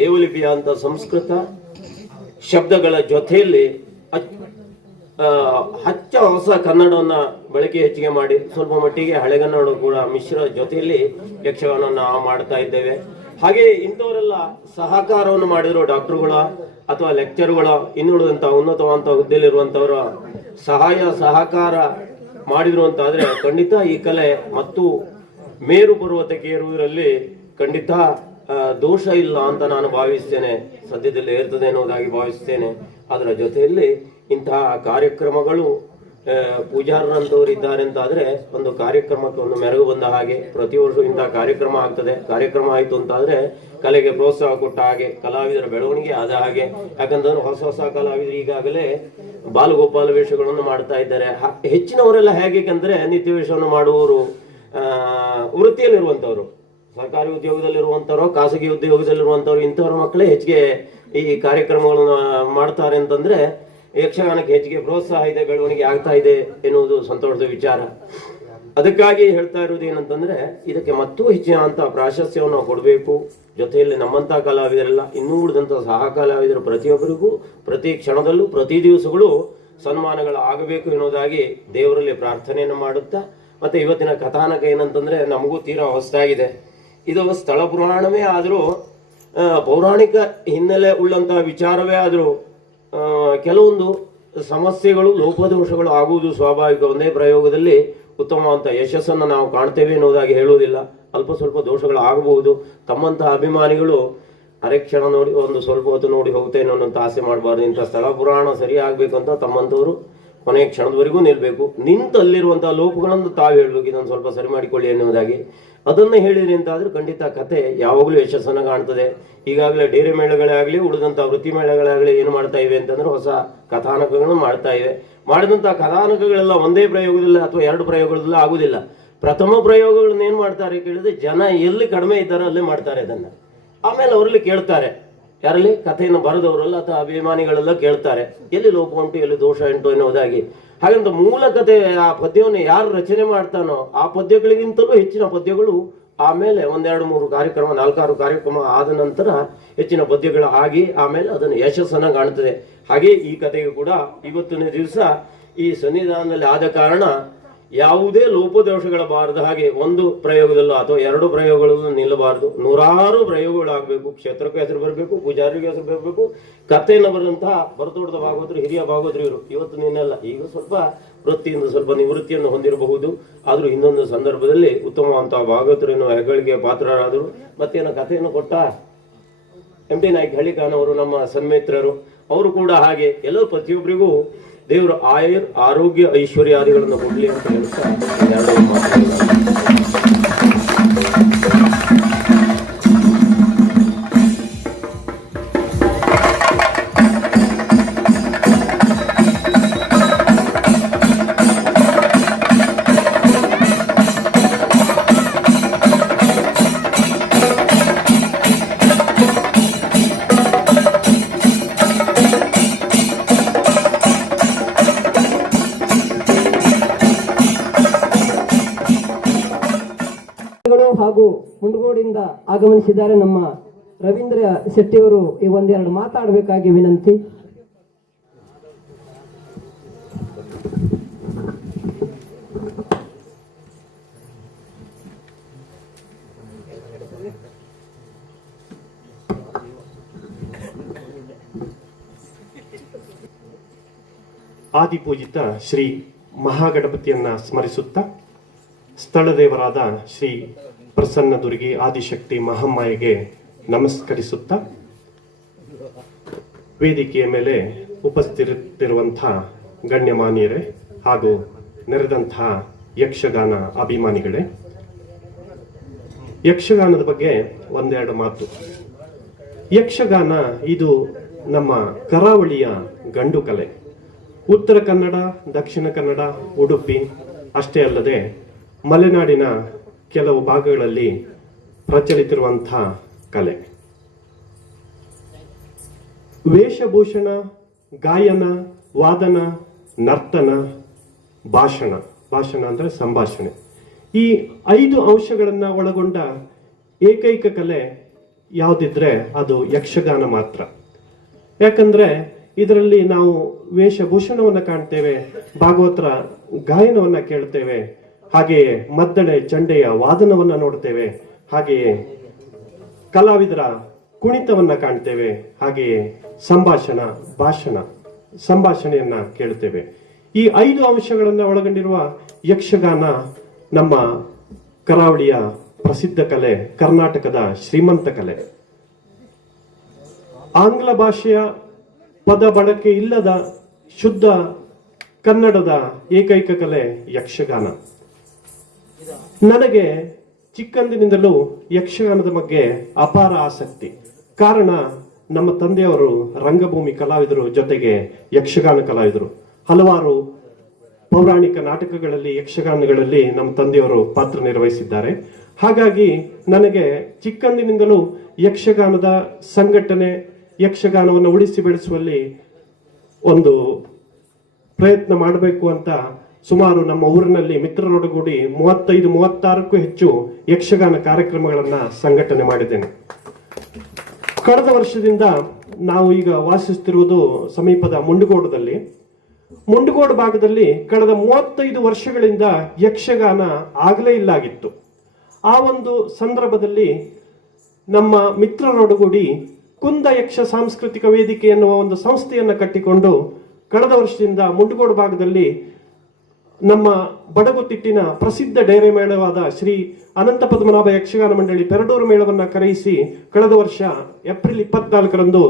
ದೇವಲಿಪಿಯ ಅಂತ ಸಂಸ್ಕೃತ ಶಬ್ದಗಳ ಜೊತೆಯಲ್ಲಿ ಹಚ್ಚ ಹೊಸ ಕನ್ನಡವನ್ನ ಬಳಕೆ ಹೆಚ್ಚಿಗೆ ಮಾಡಿ ಸ್ವಲ್ಪ ಮಟ್ಟಿಗೆ ಹಳೆಗನ್ನಡ ಕೂಡ ಮಿಶ್ರ ಜೊತೆಯಲ್ಲಿ ಯಕ್ಷಗಾನವನ್ನು ನಾವು ಮಾಡ್ತಾ ಇದ್ದೇವೆ. ಹಾಗೆ ಇಂಥವರೆಲ್ಲ ಸಹಕಾರವನ್ನು ಮಾಡಿದ್ರು ಡಾಕ್ಟರ್ಗಳ ಅಥವಾ ಲೆಕ್ಚರ್ಗಳ ಇನ್ನುಳಿದಂತ ಉನ್ನತವಾದಂತ ಹುದ್ದೆಯಲ್ಲಿರುವಂತವರ ಸಹಕಾರ ಮಾಡಿದ್ರು ಅಂತಾದ್ರೆ ಖಂಡಿತ ಈ ಕಲೆ ಮತ್ತು ಮೇರು ಪರ್ವತಕ್ಕೆ ಏರುವುದರಲ್ಲಿ ಖಂಡಿತ ದೋಷ ಇಲ್ಲ ಅಂತ ನಾನು ಭಾವಿಸ್ತೇನೆ. ಸದ್ಯದಲ್ಲಿ ಏರ್ತದೆ ಎನ್ನುವುದಾಗಿ ಭಾವಿಸ್ತೇನೆ. ಅದರ ಜೊತೆಯಲ್ಲಿ ಇಂತಹ ಕಾರ್ಯಕ್ರಮಗಳು ಪೂಜಾರರಂತವರು ಇದ್ದಾರೆ ಅಂತಾದ್ರೆ ಒಂದು ಕಾರ್ಯಕ್ರಮಕ್ಕೆ ಒಂದು ಮೆರುಗು ಬಂದ ಹಾಗೆ ಪ್ರತಿ ವರ್ಷ ಇಂತಹ ಕಾರ್ಯಕ್ರಮ ಆಗ್ತದೆ. ಕಾರ್ಯಕ್ರಮ ಆಯ್ತು ಅಂತಾದ್ರೆ ಕಲೆಗೆ ಪ್ರೋತ್ಸಾಹ ಕೊಟ್ಟ ಹಾಗೆ, ಕಲಾವಿದರ ಬೆಳವಣಿಗೆ ಆದ ಹಾಗೆ. ಯಾಕಂತಂದ್ರೆ ಹೊಸ ಕಲಾವಿದರು ಈಗಾಗಲೇ ಬಾಲಗೋಪಾಲ ವೇಷಗಳನ್ನು ಮಾಡ್ತಾ ಇದ್ದಾರೆ. ಹೆಚ್ಚಿನವರೆಲ್ಲ ಹೇಗೆ ಅಂದ್ರೆ ನಿತ್ಯ ವೇಷವನ್ನು ಮಾಡುವವರು ವೃತ್ತಿಯಲ್ಲಿರುವಂತವ್ರು, ಸರ್ಕಾರಿ ಉದ್ಯೋಗದಲ್ಲಿರುವಂತವ್ರು, ಖಾಸಗಿ ಉದ್ಯೋಗದಲ್ಲಿರುವಂತವ್ರು, ಇಂಥವ್ರ ಮಕ್ಕಳೇ ಹೆಚ್ಚಿಗೆ ಈ ಕಾರ್ಯಕ್ರಮಗಳನ್ನು ಮಾಡ್ತಾರೆ ಅಂತಂದ್ರೆ ಯಕ್ಷಗಾನಕ್ಕೆ ಹೆಚ್ಚಿಗೆ ಪ್ರೋತ್ಸಾಹ ಇದೆ, ಬೆಳವಣಿಗೆ ಆಗ್ತಾ ಇದೆ ಎನ್ನುವುದು ಸಂತೋಷದ ವಿಚಾರ. ಅದಕ್ಕಾಗಿ ಹೇಳ್ತಾ ಇರುವುದು ಏನಂತಂದ್ರೆ ಇದಕ್ಕೆ ಮತ್ತೂ ಹೆಚ್ಚಿನ ಅಂತ ಪ್ರಾಶಸ್ತ್ಯವನ್ನು ನಾವು ಕೊಡಬೇಕು. ಜೊತೆಯಲ್ಲಿ ನಮ್ಮಂತ ಕಲಾವಿದರೆಲ್ಲ ಇನ್ನೂ ಉಳಿದಂತ ಸಹ ಕಲಾವಿದರು ಪ್ರತಿಯೊಬ್ಬರಿಗೂ ಪ್ರತಿ ಕ್ಷಣದಲ್ಲೂ ಪ್ರತಿ ದಿವಸಗಳು ಸನ್ಮಾನಗಳು ಆಗಬೇಕು ಎನ್ನುವುದಾಗಿ ದೇವರಲ್ಲಿ ಪ್ರಾರ್ಥನೆಯನ್ನು ಮಾಡುತ್ತಾ, ಮತ್ತೆ ಇವತ್ತಿನ ಕಥಾನಕ ಏನಂತಂದ್ರೆ ನಮಗೂ ತೀರಾ ಹೊಸದಾಗಿದೆ. ಇದು ಸ್ಥಳ ಪುರಾಣವೇ ಆದರೂ ಪೌರಾಣಿಕ ಹಿನ್ನೆಲೆ ಉಳ್ಳಂತಹ ವಿಚಾರವೇ ಆದರೂ ಕೆಲವೊಂದು ಸಮಸ್ಯೆಗಳು ಲೋಪದೋಷಗಳು ಆಗುವುದು ಸ್ವಾಭಾವಿಕ. ಒಂದೇ ಪ್ರಯೋಗದಲ್ಲಿ ಉತ್ತಮವಾದಂಥ ಯಶಸ್ಸನ್ನು ನಾವು ಕಾಣ್ತೇವೆ ಎನ್ನುವುದಾಗಿ ಹೇಳುವುದಿಲ್ಲ. ಅಲ್ಪ ಸ್ವಲ್ಪ ದೋಷಗಳು ಆಗಬಹುದು. ತಮ್ಮಂತಹ ಅಭಿಮಾನಿಗಳು ಅರೆಕ್ಷಣ ನೋಡಿ ಒಂದು ಸ್ವಲ್ಪ ಹೊತ್ತು ನೋಡಿ ಹೋಗ್ತೇನೆ ಅನ್ನೋಂಥ ಆಸೆ ಮಾಡಬಾರ್ದು. ಇಂಥ ಸ್ಥಳ ಪುರಾಣ ಸರಿ ಆಗ್ಬೇಕು ಅಂತ ತಮ್ಮಂಥವರು ಕೊನೆಯ ಕ್ಷಣದವರೆಗೂ ನಿಲ್ಬೇಕು. ನಿಂತಲ್ಲಿರುವಂತಹ ಲೋಪಗಳನ್ನು ತಾವು ಹೇಳ್ಬೇಕು, ಇದನ್ನು ಸ್ವಲ್ಪ ಸರಿ ಮಾಡಿಕೊಳ್ಳಿ ಎನ್ನುವುದಾಗಿ. ಅದನ್ನು ಹೇಳಿದ್ರಿ ಅಂತಾದ್ರೂ ಖಂಡಿತ ಕತೆ ಯಾವಾಗಲೂ ಯಶಸ್ಸನ್ನು ಕಾಣ್ತದೆ. ಈಗಾಗಲೇ ಡೇರೆ ಮೇಳಗಳೇ ಆಗಲಿ ಉಳಿದಂತಹ ವೃತ್ತಿ ಮೇಳಗಳಾಗಲಿ ಏನು ಮಾಡ್ತಾ ಇವೆ ಅಂತಂದ್ರೆ ಹೊಸ ಕಥಾನಕಗಳನ್ನು ಮಾಡ್ತಾ ಇವೆ. ಮಾಡಿದಂತಹ ಕಥಾನಕಗಳೆಲ್ಲ ಒಂದೇ ಪ್ರಯೋಗದಲ್ಲಿ ಅಥವಾ ಎರಡು ಪ್ರಯೋಗದಲ್ಲಿ ಆಗುದಿಲ್ಲ. ಪ್ರಥಮ ಪ್ರಯೋಗಗಳನ್ನ ಏನ್ ಮಾಡ್ತಾರೆ ಕೇಳಿದ್ರೆ ಜನ ಎಲ್ಲಿ ಕಡಿಮೆ ಇದ್ದಾರೋ ಅಲ್ಲೇ ಮಾಡ್ತಾರೆ ಅದನ್ನ. ಆಮೇಲೆ ಅವರಲ್ಲಿ ಕೇಳ್ತಾರೆ, ಯಾರಲ್ಲಿ ಕಥೆಯನ್ನು ಬರೆದವರಲ್ಲ ಅಥವಾ ಅಭಿಮಾನಿಗಳೆಲ್ಲ ಕೇಳ್ತಾರೆ ಎಲ್ಲಿ ಲೋಪ ಉಂಟು ಎಲ್ಲಿ ದೋಷ ಉಂಟು ಎನ್ನುವುದಾಗಿ. ಹಾಗಂತ ಮೂಲ ಕಥೆ ಆ ಪದ್ಯವನ್ನು ಯಾರು ರಚನೆ ಮಾಡ್ತಾನೋ ಆ ಪದ್ಯಗಳಿಗಿಂತಲೂ ಹೆಚ್ಚಿನ ಪದ್ಯಗಳು ಆಮೇಲೆ 1-2-3 ಕಾರ್ಯಕ್ರಮ 4-6 ಕಾರ್ಯಕ್ರಮ ಆದ ನಂತರ ಹೆಚ್ಚಿನ ಪದ್ಯಗಳು ಆಗಿ ಆಮೇಲೆ ಅದನ್ನು ಯಶಸ್ಸನ್ನ ಕಾಣ್ತದೆ. ಹಾಗೆ ಈ ಕಥೆಗೆ ಕೂಡ ಇವತ್ತಿನ ದಿವಸ ಈ ಸನ್ನಿಧಾನದಲ್ಲಿ ಆದ ಕಾರಣ ಯಾವುದೇ ಲೋಪದೋಷಗಳ ಬಾರದ ಹಾಗೆ ಒಂದು ಪ್ರಯೋಗದಲ್ಲೂ ಅಥವಾ 2 ಪ್ರಯೋಗಗಳಲ್ಲೂ ನಿಲ್ಲಬಾರದು. 100 ಪ್ರಯೋಗಗಳಾಗಬೇಕು. ಕ್ಷೇತ್ರಕ್ಕೂ ಹೆಸರು ಬರಬೇಕು, ಪೂಜಾರಿಗೆ ಹೆಸರು ಬರಬೇಕು. ಕಥೆಯನ್ನು ಬರೆದಂತಹ ಬರತೋಟದ ಭಾಗವತರು, ಹಿರಿಯ ಭಾಗವತರು ಇವರು ಇವತ್ತು ನಿನ್ನೆಲ್ಲ ಈಗ ಸ್ವಲ್ಪ ವೃತ್ತಿಯಿಂದ ಸ್ವಲ್ಪ ನಿವೃತ್ತಿಯನ್ನು ಹೊಂದಿರಬಹುದು. ಆದರೂ ಇನ್ನೊಂದು ಸಂದರ್ಭದಲ್ಲಿ ಉತ್ತಮವಂತಹ ಭಾಗವತರನ್ನು ಹೆಗ್ಗಳಿಕೆ ಪಾತ್ರರಾದರು. ಮತ್ತೇನು ಕಥೆಯನ್ನು ಕೊಟ್ಟ MT ನಾಯ್ಕ ಹಳ್ಳಿಕಾನವರು ನಮ್ಮ ಸನ್ಮಿತ್ರರು, ಅವರು ಕೂಡ ಹಾಗೆ ಎಲ್ಲರೂ ಪ್ರತಿಯೊಬ್ಬರಿಗೂ ದೇವರು ಆರೋಗ್ಯ ಐಶ್ವರ್ಯಾದಿಗಳನ್ನು ಕೊಡ್ಲಿ ಅಂತ ಹೇಳ್ತಾ ಹಾಗೂ ಮುಂಡಗೋಡಿಂದ ಆಗಮನಿಸಿದ್ದಾರೆ ನಮ್ಮ ರವೀಂದ್ರ ಶೆಟ್ಟಿಯವರು ಈ ಒಂದೆರಡು ಮಾತಾಡಬೇಕಾಗಿ ವಿನಂತಿ. ಆದಿಪೂಜಿತ ಶ್ರೀ ಮಹಾಗಣಪತಿಯನ್ನ ಸ್ಮರಿಸುತ್ತಾ ಸ್ಥಳದೇವರಾದ ಶ್ರೀ ಪ್ರಸನ್ನದುರ್ಗಿ ಆದಿಶಕ್ತಿ ಮಹಾಮಾಯೆಗೆ ನಮಸ್ಕರಿಸುತ್ತಾ ವೇದಿಕೆಯ ಮೇಲೆ ಉಪಸ್ಥಿತಿರುವಂಥ ಗಣ್ಯಮಾನ್ಯರೇ ಹಾಗೂ ನೆರೆದಂಥ ಯಕ್ಷಗಾನ ಅಭಿಮಾನಿಗಳೇ, ಯಕ್ಷಗಾನದ ಬಗ್ಗೆ ಒಂದೆರಡು ಮಾತು. ಯಕ್ಷಗಾನ ಇದು ನಮ್ಮ ಕರಾವಳಿಯ ಗಂಡು ಕಲೆ. ಉತ್ತರ ಕನ್ನಡ, ದಕ್ಷಿಣ ಕನ್ನಡ, ಉಡುಪಿ ಅಷ್ಟೇ ಅಲ್ಲದೆ ಮಲೆನಾಡಿನ ಕೆಲವು ಭಾಗಗಳಲ್ಲಿ ಪ್ರಚಲಿತಿರುವಂಥ ಕಲೆ. ವೇಷಭೂಷಣ, ಗಾಯನ, ವಾದನ, ನರ್ತನ, ಭಾಷಣ ಅಂದ್ರೆ ಸಂಭಾಷಣೆ, ಈ 5 ಅಂಶಗಳನ್ನ ಒಳಗೊಂಡ ಏಕೈಕ ಕಲೆ ಯಾವುದಿದ್ರೆ ಅದು ಯಕ್ಷಗಾನ ಮಾತ್ರ. ಯಾಕಂದ್ರೆ ಇದರಲ್ಲಿ ನಾವು ವೇಷಭೂಷಣವನ್ನ ಕಾಣ್ತೇವೆ, ಭಾಗವತರ ಗಾಯನವನ್ನ ಕೇಳ್ತೇವೆ, ಹಾಗೆಯೇ ಮದ್ದಳೆ ಚಂಡೆಯ ವಾದನವನ್ನ ನೋಡ್ತೇವೆ, ಹಾಗೆಯೇ ಕಲಾವಿದರ ಕುಣಿತವನ್ನ ಕಾಣ್ತೇವೆ, ಹಾಗೆಯೇ ಸಂಭಾಷಣೆಯನ್ನ ಕೇಳ್ತೇವೆ. ಈ 5 ಅಂಶಗಳನ್ನ ಒಳಗೊಂಡಿರುವ ಯಕ್ಷಗಾನ ನಮ್ಮ ಕರಾವಳಿಯ ಪ್ರಸಿದ್ಧ ಕಲೆ, ಕರ್ನಾಟಕದ ಶ್ರೀಮಂತ ಕಲೆ. ಆಂಗ್ಲ ಭಾಷೆಯ ಪದ ಬಳಕೆ ಇಲ್ಲದ ಶುದ್ಧ ಕನ್ನಡದ ಏಕೈಕ ಕಲೆ ಯಕ್ಷಗಾನ. ನನಗೆ ಚಿಕ್ಕಂದಿನಿಂದಲೂ ಯಕ್ಷಗಾನದ ಬಗ್ಗೆ ಅಪಾರ ಆಸಕ್ತಿ. ಕಾರಣ, ನಮ್ಮ ತಂದೆಯವರು ರಂಗಭೂಮಿ ಕಲಾವಿದರು, ಜೊತೆಗೆ ಯಕ್ಷಗಾನ ಕಲಾವಿದರು. ಹಲವಾರು ಪೌರಾಣಿಕ ನಾಟಕಗಳಲ್ಲಿ, ಯಕ್ಷಗಾನಗಳಲ್ಲಿ ನಮ್ಮ ತಂದೆಯವರು ಪಾತ್ರ ನಿರ್ವಹಿಸಿದ್ದಾರೆ. ಹಾಗಾಗಿ ನನಗೆ ಚಿಕ್ಕಂದಿನಿಂದಲೂ ಯಕ್ಷಗಾನದ ಸಂಘಟನೆ, ಯಕ್ಷಗಾನವನ್ನು ಉಳಿಸಿ ಬೆಳೆಸುವಲ್ಲಿ ಒಂದು ಪ್ರಯತ್ನ ಮಾಡಬೇಕು ಅಂತ ಸುಮಾರು ನಮ್ಮ ಊರಿನಲ್ಲಿ ಮಿತ್ರರೊಡಗೂಡಿ 35-36ಕ್ಕೂ ಹೆಚ್ಚು ಯಕ್ಷಗಾನ ಕಾರ್ಯಕ್ರಮಗಳನ್ನ ಸಂಘಟನೆ ಮಾಡಿದ್ದೇನೆ. ಕಳೆದ ವರ್ಷದಿಂದ ನಾವು ಈಗ ವಾಸಿಸುತ್ತಿರುವುದು ಸಮೀಪದ ಮುಂಡಗೋಡದಲ್ಲಿ. ಮುಂಡಗೋಡು ಭಾಗದಲ್ಲಿ ಕಳೆದ 35 ವರ್ಷಗಳಿಂದ ಯಕ್ಷಗಾನ ಆಗಲೇ ಇಲ್ಲಾಗಿತ್ತು. ಆ ಒಂದು ಸಂದರ್ಭದಲ್ಲಿ ನಮ್ಮ ಮಿತ್ರರೊಡಗೂಡಿ ಕುಂದ ಯಕ್ಷ ಸಾಂಸ್ಕೃತಿಕ ವೇದಿಕೆ ಎನ್ನುವ ಒಂದು ಸಂಸ್ಥೆಯನ್ನು ಕಟ್ಟಿಕೊಂಡು ಕಳೆದ ವರ್ಷದಿಂದ ಮುಂಡಗೋಡು ಭಾಗದಲ್ಲಿ ನಮ್ಮ ಬಡಗುತಿಟ್ಟಿನ ಪ್ರಸಿದ್ಧ ಡೇರೆ ಮೇಳವಾದ ಶ್ರೀ ಅನಂತ ಪದ್ಮನಾಭ ಯಕ್ಷಗಾನ ಮಂಡಳಿ ಪೆರಡೂರು ಮೇಳವನ್ನ ಕರೆಯಿಸಿ ಕಳೆದ ವರ್ಷ ಏಪ್ರಿಲ್ 24ರಂದು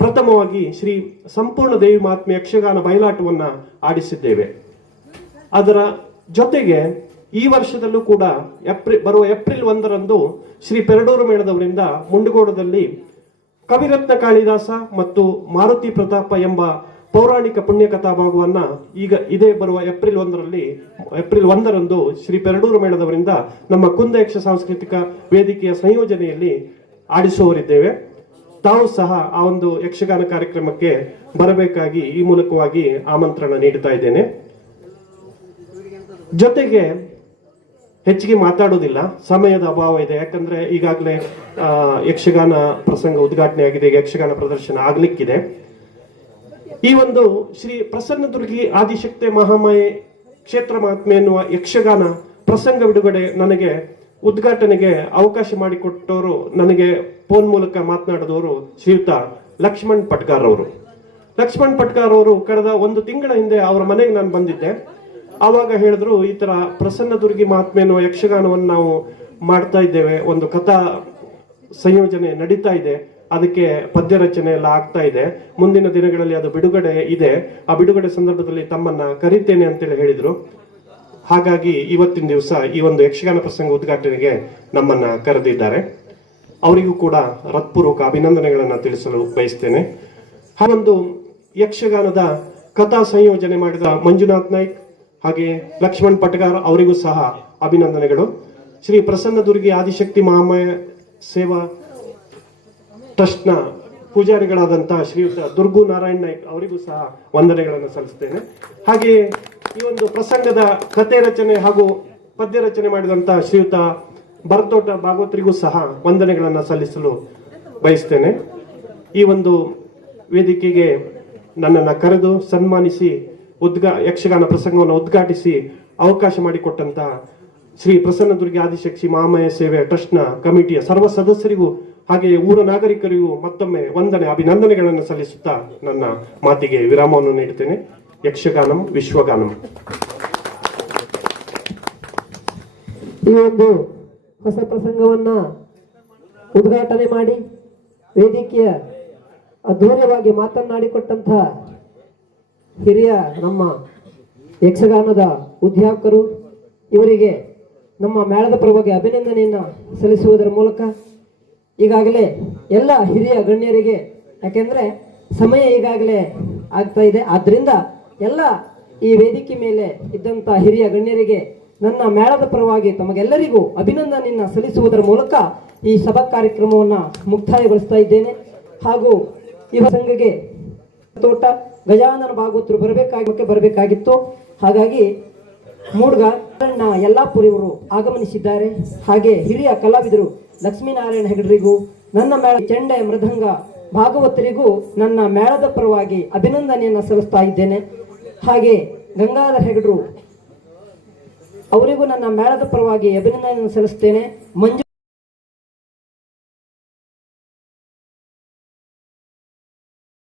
ಪ್ರಥಮವಾಗಿ ಶ್ರೀ ಸಂಪೂರ್ಣ ದೇವಿ ಮಹಾತ್ಮೆ ಯಕ್ಷಗಾನ ಬಯಲಾಟವನ್ನ ಆಡಿಸಿದ್ದೇವೆ. ಅದರ ಜೊತೆಗೆ ಈ ವರ್ಷದಲ್ಲೂ ಕೂಡ ಬರುವ ಏಪ್ರಿಲ್ 1ರಂದು ಶ್ರೀ ಪೆರಡೂರು ಮೇಳದವರಿಂದ ಮುಂಡಗೋಡದಲ್ಲಿ ಕವಿರತ್ನ ಕಾಳಿದಾಸ ಮತ್ತು ಮಾರುತಿ ಪ್ರತಾಪ ಎಂಬ ಪೌರಾಣಿಕ ಪುಣ್ಯ ಕಥಾ ಭಾಗವನ್ನ ಈಗ ಇದೇ ಬರುವ ಏಪ್ರಿಲ್ 1ರಂದು ಶ್ರೀ ಪೆರಡೂರು ಮೇಳದವರಿಂದ ನಮ್ಮ ಕುಂದ ಯಕ್ಷ ಸಾಂಸ್ಕೃತಿಕ ವೇದಿಕೆಯ ಸಂಯೋಜನೆಯಲ್ಲಿ ಆಡಿಸುವವರಿದ್ದೇವೆ. ತಾವು ಸಹ ಆ ಒಂದು ಯಕ್ಷಗಾನ ಕಾರ್ಯಕ್ರಮಕ್ಕೆ ಬರಬೇಕಾಗಿ ಈ ಮೂಲಕವಾಗಿ ಆಮಂತ್ರಣ ನೀಡುತ್ತಾ ಇದ್ದೇನೆ. ಜೊತೆಗೆ ಹೆಚ್ಚಿಗೆ ಮಾತಾಡೋದಿಲ್ಲ, ಸಮಯದ ಅಭಾವ ಇದೆ. ಯಾಕಂದ್ರೆ ಈಗಾಗಲೇ ಯಕ್ಷಗಾನ ಪ್ರಸಂಗ ಉದ್ಘಾಟನೆ ಆಗಿದೆ, ಯಕ್ಷಗಾನ ಪ್ರದರ್ಶನ ಆಗ್ಲಿಕ್ಕಿದೆ. ಈ ಒಂದು ಶ್ರೀ ಪ್ರಸನ್ನದುರ್ಗಿ ಆದಿಶಕ್ತಿ ಮಹಾಮಾಯೆ ಕ್ಷೇತ್ರ ಮಹಾತ್ಮೆ ಎನ್ನುವ ಯಕ್ಷಗಾನ ಪ್ರಸಂಗ ಬಿಡುಗಡೆ ನನಗೆ ಉದ್ಘಾಟನೆಗೆ ಅವಕಾಶ ಮಾಡಿಕೊಟ್ಟವರು, ನನಗೆ ಫೋನ್ ಮೂಲಕ ಮಾತನಾಡಿದವರು ಶ್ರೀಯುತ ಲಕ್ಷ್ಮಣ್ ಪಟ್ಕಾರ್ ಅವರು. ಲಕ್ಷ್ಮಣ್ ಪಟ್ಕಾರ್ ಅವರು ಕಳೆದ 1 ತಿಂಗಳ ಹಿಂದೆ ಅವರ ಮನೆಗೆ ನಾನು ಬಂದಿದ್ದೆ. ಆವಾಗ ಹೇಳಿದ್ರು, ಈ ತರ ಪ್ರಸನ್ನದುರ್ಗಿ ಮಹಾತ್ಮೆ ಎನ್ನುವ ಯಕ್ಷಗಾನವನ್ನು ನಾವು ಮಾಡ್ತಾ ಇದ್ದೇವೆ, ಒಂದು ಕಥಾ ಸಂಯೋಜನೆ ನಡೀತಾ ಇದೆ, ಅದಕ್ಕೆ ಪದ್ಯ ರಚನೆ ಎಲ್ಲ ಆಗ್ತಾ ಇದೆ, ಮುಂದಿನ ದಿನಗಳಲ್ಲಿ ಅದು ಬಿಡುಗಡೆ ಇದೆ, ಆ ಬಿಡುಗಡೆ ಸಂದರ್ಭದಲ್ಲಿ ತಮ್ಮನ್ನ ಕರೀತೇನೆ ಅಂತೇಳಿ ಹೇಳಿದ್ರು. ಹಾಗಾಗಿ ಇವತ್ತಿನ ದಿವಸ ಈ ಒಂದು ಯಕ್ಷಗಾನ ಪ್ರಸಂಗ ಉದ್ಘಾಟನೆಗೆ ನಮ್ಮನ್ನ ಕರೆದಿದ್ದಾರೆ. ಅವರಿಗೂ ಕೂಡ ಹೃತ್ಪೂರ್ವಕ ಅಭಿನಂದನೆಗಳನ್ನ ತಿಳಿಸಲು ಬಯಸ್ತೇನೆ. ಆ ಒಂದು ಯಕ್ಷಗಾನದ ಕಥಾ ಸಂಯೋಜನೆ ಮಾಡಿದ ಮಂಜುನಾಥ್ ನಾಯ್ಕ್ ಹಾಗೆ ಲಕ್ಷ್ಮಣ್ ಪಟ್ಗಾರ್ ಅವರಿಗೂ ಸಹ ಅಭಿನಂದನೆಗಳು. ಶ್ರೀ ಪ್ರಸನ್ನದುರ್ಗಿ ಆದಿಶಕ್ತಿ ಮಹಾಮಾಯ ಸೇವಾ ಟ್ರಸ್ಟ್ನ ಪೂಜಾರಿಗಳಾದಂತಹ ಶ್ರೀಯುತ ದುರ್ಗು ನಾರಾಯಣ್ ನಾಯ್ಕ್ ಅವರಿಗೂ ಸಹ ವಂದನೆಗಳನ್ನು ಸಲ್ಲಿಸ್ತೇನೆ. ಹಾಗೆಯೇ ಈ ಒಂದು ಪ್ರಸಂಗದ ಕಥೆ ರಚನೆ ಹಾಗೂ ಪದ್ಯ ರಚನೆ ಮಾಡಿದಂತಹ ಶ್ರೀಯುತ ಭರತೋಟ ಭಾಗವತರಿಗೂ ಸಹ ವಂದನೆಗಳನ್ನು ಸಲ್ಲಿಸಲು ಬಯಸ್ತೇನೆ. ಈ ಒಂದು ವೇದಿಕೆಗೆ ನನ್ನನ್ನು ಕರೆದು ಸನ್ಮಾನಿಸಿ ಯಕ್ಷಗಾನ ಪ್ರಸಂಗವನ್ನು ಉದ್ಘಾಟಿಸಿ ಅವಕಾಶ ಮಾಡಿಕೊಟ್ಟಂತಹ ಶ್ರೀ ಪ್ರಸನ್ನದುರ್ಗಿ ಆದಿಶಕ್ತಿ ಮಹಾಮಾಯ ಸೇವೆ ಟ್ರಸ್ಟ್ನ ಕಮಿಟಿಯ ಸರ್ವ ಸದಸ್ಯರಿಗೂ ಹಾಗೆಯೇ ಊರ ನಾಗರಿಕರಿಗೂ ಮತ್ತೊಮ್ಮೆ ಅಭಿನಂದನೆಗಳನ್ನು ಸಲ್ಲಿಸುತ್ತಾ ನನ್ನ ಮಾತಿಗೆ ವಿರಾಮವನ್ನು ನೀಡುತ್ತೇನೆ. ಯಕ್ಷಗಾನಂ ವಿಶ್ವಗಾನಂ. ಈ ಒಂದು ಹೊಸ ಪ್ರಸಂಗವನ್ನ ಉದ್ಘಾಟನೆ ಮಾಡಿ ವೇದಿಕೆಯ ಅದ್ಭುತವಾಗಿ ಮಾತನಾಡಿಕೊಟ್ಟಂತಹ ಹಿರಿಯ ನಮ್ಮ ಯಕ್ಷಗಾನದ ಉದ್ಯೋಗರು, ಇವರಿಗೆ ನಮ್ಮ ಮೇಳದ ಪರವಾಗಿ ಅಭಿನಂದನೆಯನ್ನು ಸಲ್ಲಿಸುವುದರ ಮೂಲಕ ಈಗಾಗಲೇ ಎಲ್ಲ ಹಿರಿಯ ಗಣ್ಯರಿಗೆ, ಯಾಕೆಂದರೆ ಸಮಯ ಈಗಾಗಲೇ ಆಗ್ತಾ ಇದೆ, ಆದ್ದರಿಂದ ಎಲ್ಲ ಈ ವೇದಿಕೆ ಮೇಲೆ ಇದ್ದಂಥ ಹಿರಿಯ ಗಣ್ಯರಿಗೆ ನನ್ನ ಮೇಳದ ಪರವಾಗಿ ತಮಗೆಲ್ಲರಿಗೂ ಅಭಿನಂದನೆಯನ್ನು ಸಲ್ಲಿಸುವುದರ ಮೂಲಕ ಈ ಸಭಾ ಕಾರ್ಯಕ್ರಮವನ್ನು ಮುಕ್ತಾಯಗೊಳಿಸ್ತಾ ಇದ್ದೇನೆ. ಹಾಗೂ ಯುವ ಸಂಘಕ್ಕೆ ತೋಟ ಗಜಾನನ ಭಾಗವತರು ಬರಬೇಕಾಗಿತ್ತು. ಹಾಗಾಗಿ ಮೂಡ್ಗ ಯಲ್ಲಾಪುರಿಯವರು ಆಗಮನಿಸಿದ್ದಾರೆ. ಹಾಗೆ ಹಿರಿಯ ಕಲಾವಿದರು ಲಕ್ಷ್ಮೀನಾರಾಯಣ ಹೆಗಡರಿಗೂ, ನನ್ನ ಮೇಳ ಚೆಂಡೆ ಮೃದಂಗ ಭಾಗವತರಿಗೂ ನನ್ನ ಮೇಳದ ಪರವಾಗಿ ಅಭಿನಂದನೆಯನ್ನು ಸಲ್ಲಿಸ್ತಾ ಇದ್ದೇನೆ. ಹಾಗೆ ಗಂಗಾಧರ ಹೆಗಡರು ಅವರಿಗೂ ನನ್ನ ಮೇಳದ ಪರವಾಗಿ ಅಭಿನಂದನೆಯನ್ನು ಸಲ್ಲಿಸ್ತೇನೆ. ಮಂಜು